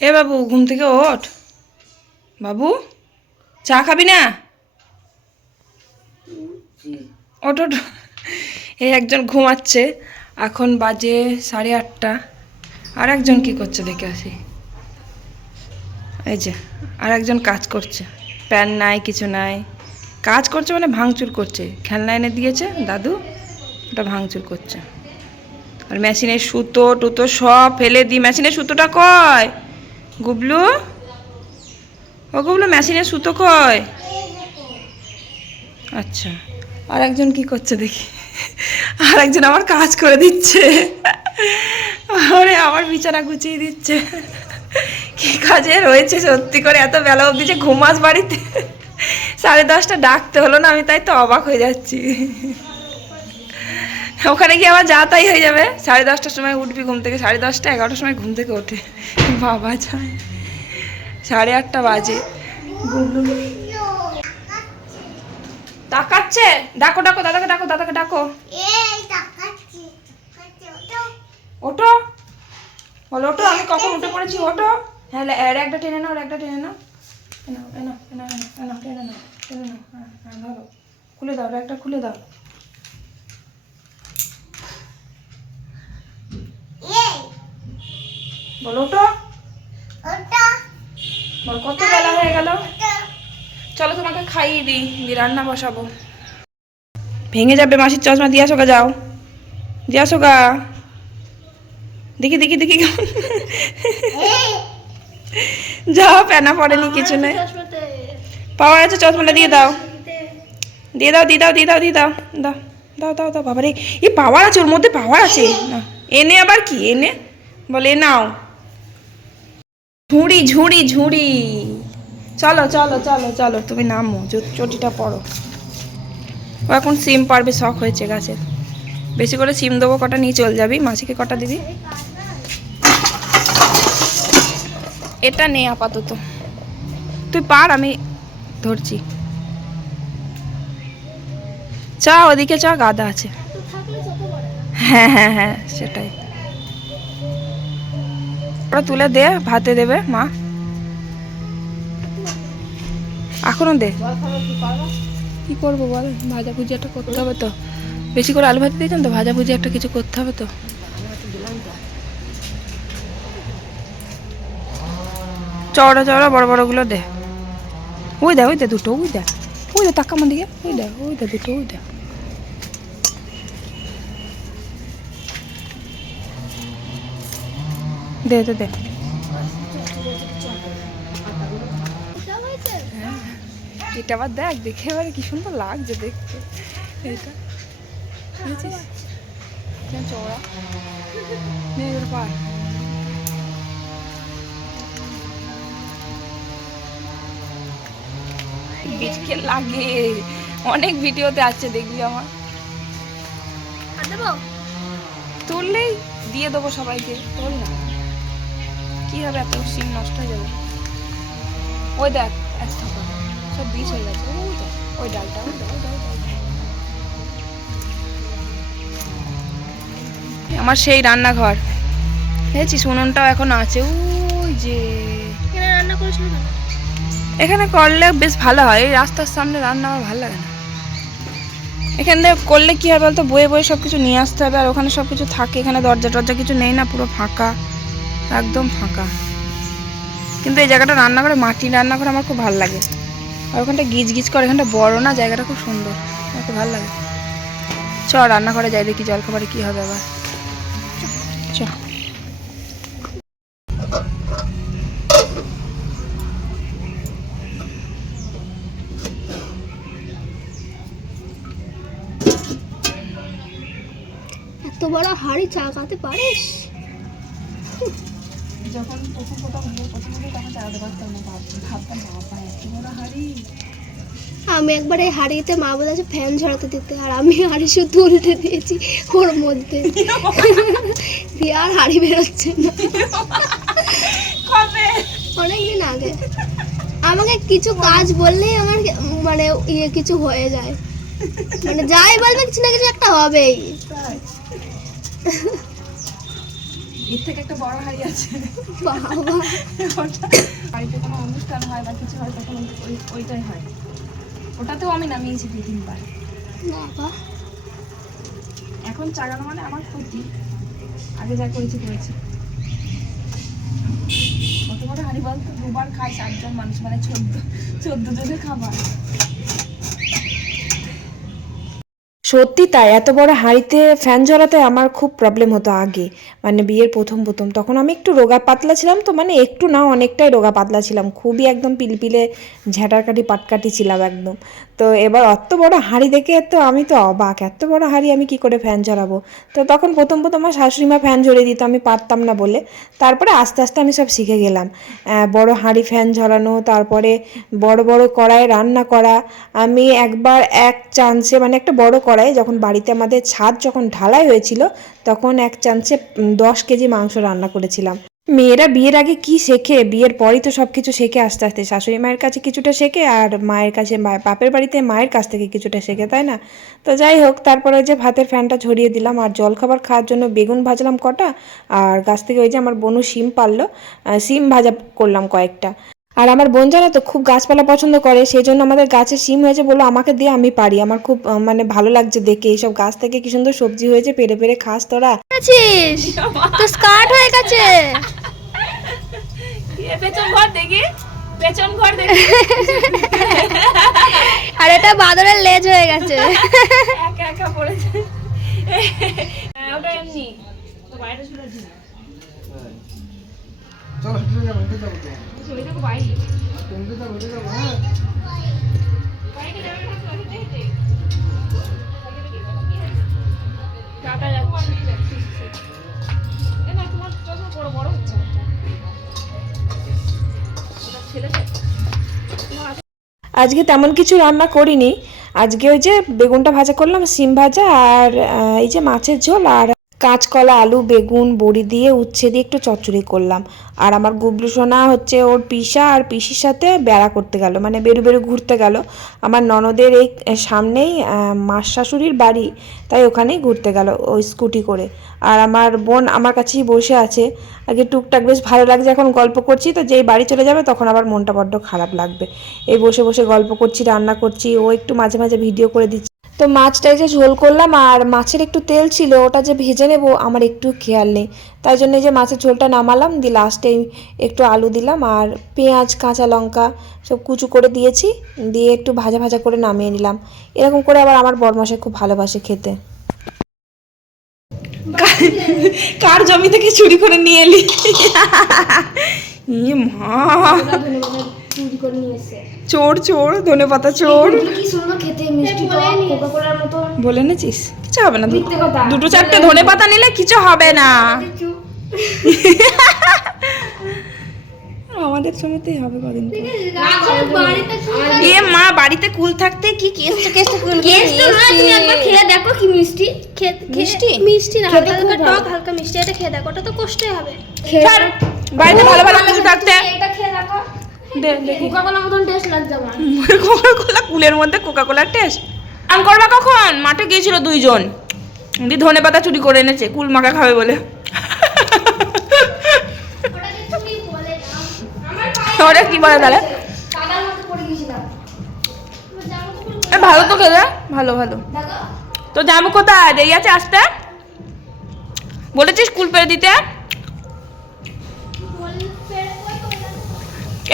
এ বাবু, ঘুম থেকে ওঠ। বাবু, চা খাবি না? ওঠ ওঠ। এই একজন ঘুমাচ্ছে, এখন বাজে সাড়ে আটটা। আর একজন কি করছে দেখে আসি। এই যে, আর একজন কাজ করছে। প্যান নাই, কিছু নাই। কাজ করছে মানে ভাঙচুর করছে। খেলনা এনে দিয়েছে, দাদু, ওটা ভাঙচুর করছে। আর মেশিনের সুতো টুতো সব ফেলে দিই মেশিনের সুতোটা কয় গুবলু? ও গুবলু মেশিনে সুতো কয় আচ্ছা আর একজন কি করছে দেখি। আর একজন আমার কাজ করে দিচ্ছে। আরে, আমার বিছানা গুছিয়ে দিচ্ছে। কি কাজে রয়েছে সত্যি করে, এত বেলা অবধি যে ঘুমাস বাড়িতে। সাড়ে দশটা ডাকতে হলো না, আমি তাই তো অবাক হয়ে যাচ্ছি। ওখানে গিয়ে আবার যা তাই হয়ে যাবে। সাড়ে দশটার সময় উঠবি ঘুম থেকে সাড়ে দশটা এগারোটার সময় ঘুম থেকে ওঠে। বাবা যায়। সাড়ে আটটা বাজে। তাকাচ্ছে ডাকো ডাকো দাদাকে ডাকো দাদাকে ডাকো। ওটা বলো ওটো আমি কখন উঠে পড়েছি ওটো হ্যাঁ এর একটা টেনে নাও একটা টেনে নাও। এনাও এনাও এনাও এনাও টেনে নাও টেনে নাও হ্যাঁ হ্যাঁ ধরো। খুলে দাও একটা খুলে দাও এই বলো তো বল কত বেলা হয়ে গেল? চলো তোমাকে খাইয়ে দিই দিয়ে রান্না বসাবো। ভেঙে যাবে মাসির চশমা দিয়ে আসো গা যাও। দিয়ে আসো গা। দেখি দেখি দেখি যাও প্যানা পড়েনি কিছু নেই। পাওয়ার আছে চশমাটা দিয়ে দাও। দিয়ে দাও দিয়ে দাও দিয়ে দাও দিয়ে দাও। দাও দাও দাও দাও বাবারে। এ পাওয়ার আছে ওর মধ্যে পাওয়ার আছে। না এনে আবার কি? এনে? বলে নাও। ঝুড়ি ঝুড়ি ঝুড়ি। চলো চলো চলো চলো, তুমি নামো চটিটা পড়ো। ও এখন সিম পারবে, শখ হয়েছে গাছের বেশি করে সিম দেবো, কটা নিয়ে চল যাবি? মাসিকে কটা দিবি? এটা নেই আপাতত। তুই পার, আমি ধরছি। চা, ওদিকে চা, গাদা আছে। হ্যাঁ হ্যাঁ হ্যাঁ সেটাই। ওটা তুলে দে, ভাতে দেবে, মা। এখনও দে। কি করব বল? ভাজা ভুজি একটা করতে হবে তো। বেশি করে আলু ভাতে দিয়েছেন তো? ভাজা ভুজি একটা কিছু করতে হবে তো। চওড়া চওড়া, বড় বড়গুলো দে। ওই দে ওই দে দুটো, ওই দে। ওই দে তাকা আমার দিকে ওই দে ওই দে দুটো, ওই দে। দে দে দে। এটা আবার দেখ দেখে এবারে কি সুন্দর লাগছে দেখতে। এটা। চওড়া। এবার পার। বিচকে লাগে। অনেক ভিডিওতে আছে দেখবি আমার। তুললেই দিয়ে দেবো সবাইকে তোল না। কি হবে? এত সিম নষ্ট হয়ে যাবে। ওই দেখ এক থাকা সব বীজ হয়ে গেছে। ওই দেখ ওই ডালটা ওই ডাল ডাল আমার সেই রান্নাঘর। দেখেছিস? উনুনটাও এখন আছে। ওই যে। রান্না করিস না এখানে করলে বেশ ভালো হয়। এই রাস্তার সামনে রান্না আমার ভালো লাগে না। এখান থেকে করলে কি হবে বলতো? বয়ে বয়ে সব কিছু নিয়ে আসতে হবে। আর ওখানে সব কিছু থাকে। এখানে দরজা টরজা কিছু নেই না পুরো ফাঁকা। একদম ফাঁকা। কিন্তু এই জায়গাটা রান্না করে মাটির রান্না করে আমার খুব ভালো লাগে। আর ওখানটা গিজ গিজ করে এখানটা বড় না, জায়গাটা খুব সুন্দর। আমার খুব ভালো লাগে। চ রান্না করে যাই, দেখি জলখাবারে কি হবে আবার। চ। এত বড় হাড়ি চাকাতে পারিস? যখন প্রথম প্রথম প্রথম তখন চালাতে পারতাম না ভাবতাম বাবা এত বড় হাড়ি। আমি একবার এই হাড়িতে মা বলেছে ফ্যান ঝরাতে দিতে আর আমি হাড়ি শুধু উল্টে দিয়েছি ওর মধ্যে। দিয়ে আর হাড়ি বেরোচ্ছে না। অনেকদিন আগে। আমাকে কিছু কাজ বললেই আমার মানে ইয়ে কিছু হয়ে যায়। মানে যাই বলবে কিছু না কিছু একটা হবেই। এর থেকে একটা বড় হাড়ি আছে। বাড়িতে কোনো অনুষ্ঠান হয় বা কিছু হয় তখন ওই- ওই- ওইটাই হয়। ওটাতেও আমি নামিয়েছি দু তিনবার। এখন চাগানো মানে আমার ক্ষতি। আগে যা করেছি করেছি। কত বড় হাঁড়ি বলতো? দুবার খাই চারজন মানুষ মানে চোদ্দ চোদ্দ জনের খাবার। সত্যি তাই, এত বড় হাঁড়িতে ফ্যান জ্বলাতে আমার খুব প্রবলেম হতো আগে। মানে বিয়ের প্রথম প্রথম, তখন আমি একটু রোগা পাতলা ছিলাম তো মানে একটু না, অনেকটাই রোগা পাতলা ছিলাম। খুবই একদম পিলপিলে ঝ্যাঁটারকাটি পাটকাটি ছিলাম একদম। তো এবার অত বড় হাঁড়ি দেখে তো আমি তো অবাক। এত বড় হাঁড়ি আমি কি করে ফ্যান জ্বালাবো? তো তখন প্রথম প্রথম আমার শাশুড়ি মা ফ্যান ঝরিয়ে দিত, আমি পারতাম না বলে। তারপরে আস্তে আস্তে আমি সব শিখে গেলাম। বড় হাঁড়ি ফ্যান ঝরানো তারপরে বড় বড় কড়াই রান্না করা। আমি একবার এক চান্সে মানে একটা বড় কড়াই যখন বাড়িতে আমাদের ছাদ যখন ঢালাই হয়েছিল, তখন এক চান্সে দশ কেজি মাংস রান্না করেছিলাম। মেয়েরা বিয়ের আগে কি শেখে? বিয়ের পরই তো সব কিছু শেখে আস্তে আস্তে। শাশুড়ি মায়ের কাছে কিছুটা শেখে আর মায়ের কাছে বাপের বাড়িতে মায়ের কাছ থেকে কিছুটা শেখে, তাই না? তো যাই হোক, তারপরে ওই যে ভাতের ফ্যানটা ঝরিয়ে দিলাম আর জল খাবার খাওয়ার জন্য বেগুন ভাজলাম কটা। আর গাছ থেকে ওই যে আমার বনু শিম পারল। শিম ভাজা করলাম কয়েকটা। আর আমার বোন জানো তো খুব গাছপালা পছন্দ করে সেই জন্য আমাদের গাছে শিম হয়েছে বলল আমাকে দিয়ে আমি পারি। আমার খুব মানে ভালো লাগছে দেখে। এইসব গাছ থেকে কি সুন্দর সবজি হয়েছে পেরে পেরে খাস তোরা। আছিস? তো স্কার্ট হয়ে গেছে? পেছন ঘর দেখি পেছন ঘর দেখি। আর এটা বাদরের লেজ হয়ে গেছে। একা একা পড়েছে ওটা এমনি। তো বাইরে চলো হেঁটে যাব হেঁটে যাব তো। বাইরে। হেঁটে যাব হেঁটে যাব হ্যাঁ। আজকে তেমন কিছু রান্না করিনি। আজকে ওই যে বেগুনটা ভাজা করলাম সিম ভাজা আর এই যে মাছের ঝোল আর কাঁচকলা, আলু, বেগুন, বড়ি দিয়ে উচ্ছে দিয়ে একটু চচ্চড়ি করলাম। আর আমার গুবলু সোনা হচ্ছে ওর পিসা আর পিসির সাথে বেড়া করতে গেল মানে বেরু বেরু ঘুরতে গেল। আমার ননদের এই সামনেই মাস শাশুড়ির বাড়ি, তাই ওখানেই ঘুরতে গেল ওই স্কুটি করে। আর আমার বোন আমার কাছেই বসে আছে। আগে টুকটাক বেশ ভালো লাগছে, এখন গল্প করছি, তো যেই বাড়ি চলে যাবে তখন আবার মনটা বড্ড খারাপ লাগবে। এই বসে বসে গল্প করছি, রান্না করছি, ও একটু মাঝে মাঝে ভিডিও করে দিচ্ছে। তো মাছটাই যে ঝোল করলাম আর মাছের একটু তেল ছিল, ওটা যে ভেজে নেব আমার একটু খেয়াল নেই। তাই জন্য যে মাছের ঝোলটা নামালাম, দিয়ে লাস্টে একটু আলু দিলাম আর পেঁয়াজ, কাঁচা লঙ্কা সব কুচু করে দিয়েছি, দিয়ে একটু ভাজা ভাজা করে নামিয়ে নিলাম। এরকম করে আবার আমার বরমাসে খুব ভালোবাসে খেতে। কার জমি থেকে চুরি করে নিয়ে এলি? ইয়ে মা। চুরি করে নিয়ে এসে চোর চোর ধনে পাতা চোর। কি সুন্দর খেতে মিষ্টি কোকা কোলার মতো বলে এনেছিস? কিছু হবে না দুটো চারটে ধনে পাতা নিলে কিছু হবে না। আমাদের জমিতেই হবে কদিন বাড়িতে এ মা বাড়িতে কুল থাকতে কি কেষ্ট কেষ্ট কুল কেষ্ট নয় তুমি একবার খেয়ে দেখো কি মিষ্টি। খেতে মিষ্টি? মিষ্টি না হালকা টক হালকা মিষ্টি এটা খেয়ে দেখো ওটা তো কষ্টই হবে। বাড়িতে ভালো ভালো কিছু থাকতে। এটা খেয়ে দেখো। দে দেখি। কোকা মতন টেস্ট লাগছে আমার। কোকা কুলের মধ্যে কোকা কোলার টেস্ট আম করবা কখন? মাঠে গিয়েছিল দুইজন। দি ধনে পাতা চুরি করে এনেছে কুল মাখা খাবে বলে। ওটা বলে কি তাহলে ভালো তো খেলে ভালো ভালো। তো যাব কোথায়? দেরি আছে আসতে? বলেছিস স্কুল পেরে দিতে?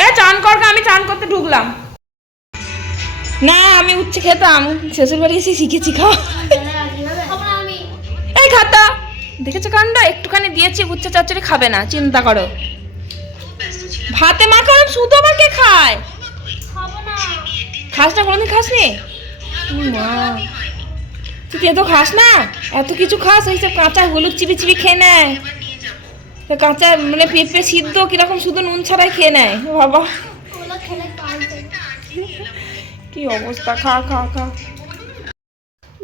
এ, চান কর আমি চান করতে ঢুকলাম। না, আমি উচ্ছে খেতাম। শ্বশুর বাড়ি এসে শিখেছি খাওয়া। এই খাতা। দেখেছ কাণ্ড একটুখানি দিয়েছি, উচ্ছে চচ্চড়ি খাবে না, চিন্তা করো। ভাতে মাখানো শুধু আবার কে খায়? খাস না কোনোদিন খাস নি মা তুই এত খাস না? এত কিছু খাস, ওই সব কাঁচা হলুদ চিবি চিবি খেয়ে নেয় তো কাঁচা মানে পেঁপে সিদ্ধ কীরকম শুধু নুন ছাড়াই খেয়ে নেয়, বাবা। কি অবস্থা, খা খা খা।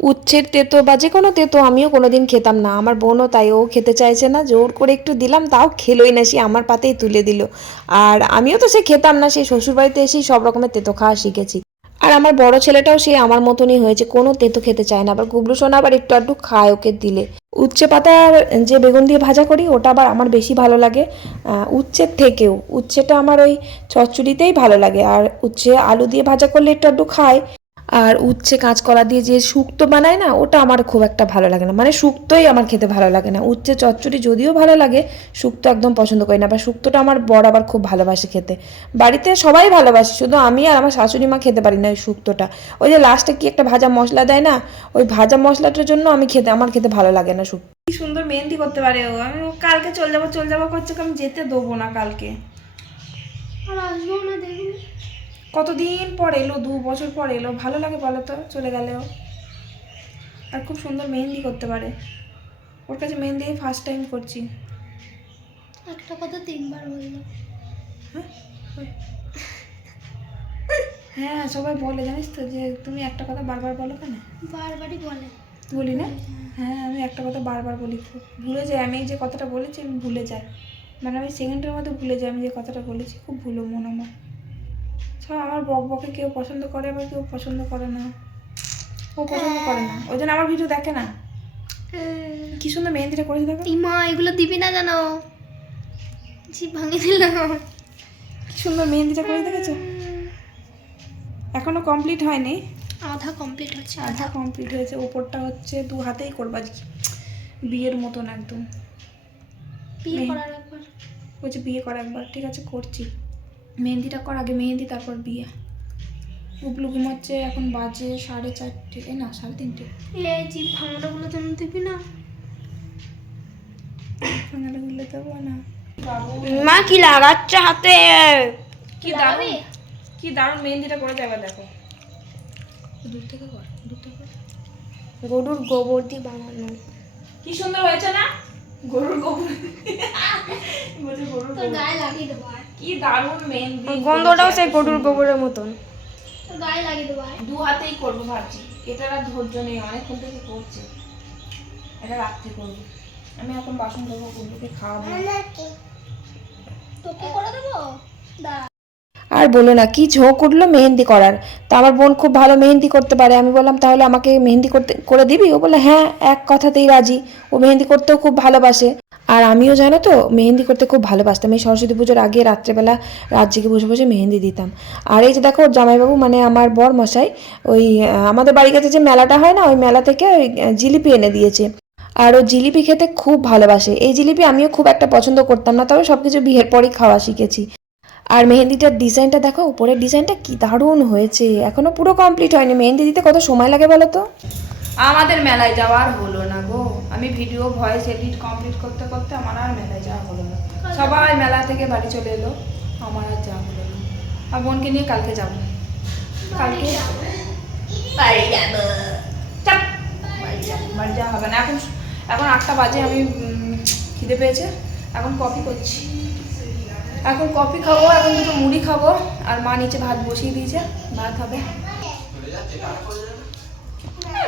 উচ্ছের তেতো বা যে কোনো তেতো আমিও কোনোদিন খেতাম না। আমার বোনও তাই, ও খেতে চাইছে না। জোর করে একটু দিলাম, তাও খেলোই না, সে আমার পাতেই তুলে দিল। আর আমিও তো সে খেতাম না সেই শ্বশুরবাড়িতে এসেই সব রকমের তেতো খাওয়া শিখেছি। আর আমার বড় ছেলেটাও সে আমার মতনই হয়েছে, কোনো তেতো খেতে চায় না। আবার গুবলু সোনা আবার একটু আধটু খায় ওকে দিলে। উচ্ছে পাতার যে বেগুন দিয়ে ভাজা করি, ওটা আবার আমার বেশি ভালো লাগে। উচ্ছের থেকেও। উচ্ছেটা আমার ওই চচ্চড়িতেই ভালো লাগে। আর উচ্ছে আলু দিয়ে ভাজা করলে একটু খায়। আর উচ্ছে কাঁচকলা দিয়ে যে শুক্তো বানায় না ওটা আমার খুব একটা ভালো লাগে না। মানে শুক্তোই আমার খেতে ভালো লাগে না। উচ্ছে চচ্চড়ি যদিও ভালো লাগে শুক্তো একদম পছন্দ করি না বা শুক্তোটা আমার বর আবার খুব ভালোবাসে খেতে। বাড়িতে সবাই ভালোবাসে শুধু আমি আর আমার শাশুড়ি মা খেতে পারি না ওই শুক্তোটা। ওই যে লাস্টে কি একটা ভাজা মশলা দেয় না ওই ভাজা মশলাটার জন্য আমি খেতে আমার খেতে ভালো লাগে না শুক্তো। কি সুন্দর মেহেন্দি করতে পারে ও। আমি ও কালকে চল যাব চল যাব করছে আমি যেতে দেবো না কালকে। আর আসব না দেখুন। কতদিন পর এলো দু বছর পর এলো ভালো লাগে বলো তো চলে গেলেও। আর খুব সুন্দর মেহেন্দি করতে পারে। ওর কাছে মেহেন্দি ফার্স্ট টাইম করছি। একটা কথা তিনবার বলল। হ্যাঁ? সবাই বলে জানিস তো যে তুমি একটা কথা বারবার বলো কেন? বারবারই বলে। বলি না? হ্যাঁ। আমি একটা কথা বারবার বলি খুব ভুলে যাই। আমি যে কথাটা বলেছি আমি ভুলে যাই। মানে আমি সেকেন্ডের মধ্যে ভুলে যাই আমি যে কথাটা বলেছি খুব ভুলো মন আমার। সব আমার বক বকে কেউ পছন্দ করে আবার কেউ পছন্দ করে না। ও পছন্দ করে না। ওই জন্য আমার ভিডিও দেখে না। কি সুন্দর মেহেন্দিটা করেছে দেখো। ইমা এগুলো দিবি না জানো? জি ভাঙে দিলাম কি সুন্দর মেহেন্দিটা করে দেখেছ? এখনও কমপ্লিট হয়নি। আধা কমপ্লিট হচ্ছে আধা। কমপ্লিট হয়েছে। ওপরটা হচ্ছে দু হাতেই করব আজকে। বিয়ের মতন একদম। বিয়ে করার একবার। বলছে বিয়ে কর একবার। ঠিক আছে করছি। মেহেন্দিটা কর আগে মেহেন্দি তারপর বিয়ে। উবলু ঘুমাচ্ছে এখন বাজে সাড়ে চারটে এ না সাড়ে তিনটে। এই জি ভাঙাটাগুলো তুমি দিবি না। সঙ্গে গুলো দেবো না। মা কি লাগাচ্ছে হাতে? কি দারুণ কি দারুণ মেহেন্দিটা করে যাবে দেখো। দূর থেকে কর দূর থেকে গরুর গোবর দিয়ে বানানো। কি সুন্দর হয়েছে না? গরুর গোবর। গরুর গোবর গায়ে লাগিয়ে দেবো কি দারুণ মেহেন্দি গন্ধটাও সেই। গরুর গোবরের মতন। গায়ে লাগিয়ে দেবো আর দু হাতেই করব ভাবছি। এটার আর ধৈর্য নেই অনেকক্ষণ থেকে করছে। এটা রাত্রে করব। আমি এখন বাসন ধোবো খাওয়াবো। তোকে করে দেবো? দাঁড়া আর বলো না কি ঝোঁক উঠল মেহেন্দি করার? তা আমার বোন খুব ভালো মেহেন্দি করতে পারে। আমি বললাম তাহলে আমাকে মেহেন্দি করতে করে দিবি? ও বলে হ্যাঁ এক কথাতেই রাজি। ও মেহেন্দি করতেও খুব ভালোবাসে। আর আমিও জানো তো, মেহেন্দি করতে খুব ভালোবাসতাম। এই সরস্বতী পুজোর আগে রাত্রেবেলা রাত জেগে বসে বসে মেহেন্দি দিতাম। আর এই যে দেখো, জামাইবাবু মানে আমার বর মশাই ওই আমাদের বাড়ির কাছে যে মেলাটা হয় না, ওই মেলা থেকে ওই জিলিপি এনে দিয়েছে। আর ও জিলিপি খেতে খুব ভালোবাসে। এই জিলিপি আমিও খুব একটা পছন্দ করতাম না, তবে সব কিছু বিয়ের পরই খাওয়া শিখেছি। আর মেহেন্দিটার ডিজাইনটা দেখো, উপরের ডিজাইনটা কি দারুণ হয়েছে। এখনও পুরো কমপ্লিট হয়নি। মেহেন্দি দিতে কত সময় লাগে বলো তো? আমাদের মেলায় যাওয়ার হলো না গো। আমি ভিডিও ভয়েস এডিট কমপ্লিট করতে করতে আমার আর মেলায় যাওয়া হলো না। সবাই মেলা থেকে বাড়ি চলে এলো আমার আর যাওয়া হলো না। আর বোনকে নিয়ে কালকে যাব। কালকে? বাড়ি যাব। বাড়ি যাওয়া হবে না। এখন এখন আটটা বাজে আমি খিদে পেয়েছে। এখন কফি করছি। এখন কফি খাব এখন দুটো মুড়ি খাব। আর মা নিচে ভাত বসিয়ে দিয়েছে। ভাত হবে।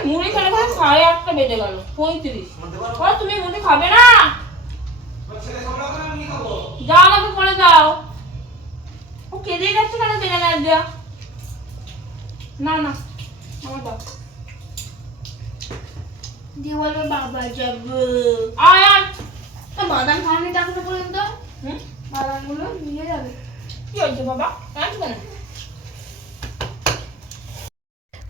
মুড়ি খেলে খেলে সাড়ে আটটা বেজে গেল পঁয়ত্রিশ। তুমি মুড়ি খাবে না? যাও আমাকে করে দাও। ও কেঁদে যাচ্ছে কেন কেনে না দেয়া না না আমার দাও। দিয়ে বলবে বাবা যাব। আয় আয়। তো বাদাম খাওয়ানি টাকা পর্যন্ত হুম? বাদামগুলো নিয়ে যাবে। কি হয়েছে বাবা? আসবে না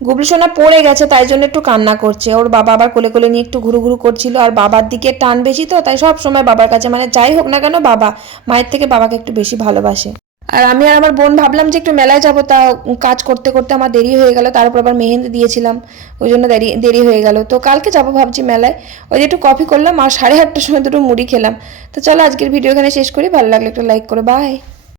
গুবলু সোনা পড়ে গেছে, তাই জন্য একটু কান্না করছে। ওর বাবা আবার কোলে কোলে নিয়ে একটু ঘুরু ঘুরু করছিল, আর বাবার দিকে টান বেশি তো, তাই সব সময় বাবার কাছে মানে যাই হোক না কেন, বাবা মায়ের থেকে বাবাকে একটু বেশি ভালোবাসে। আর আমি আর আমার বোন ভাবলাম যে একটু মেলায় যাব, তা কাজ করতে করতে আমার দেরি হয়ে গেল, তারপর আবার মেহেন্দি দিয়েছিলাম, ওই জন্য দেরি দেরি হয়ে গেল। তো কালকে যাব ভাবছি মেলায়, ওই যে একটু কফি করলাম, আর সাড়ে আটটার সময় দুটো মুড়ি খেলাম। তো চলো আজকের ভিডিও এখানে শেষ করি, ভালো লাগলে একটু লাইক করে, বাই।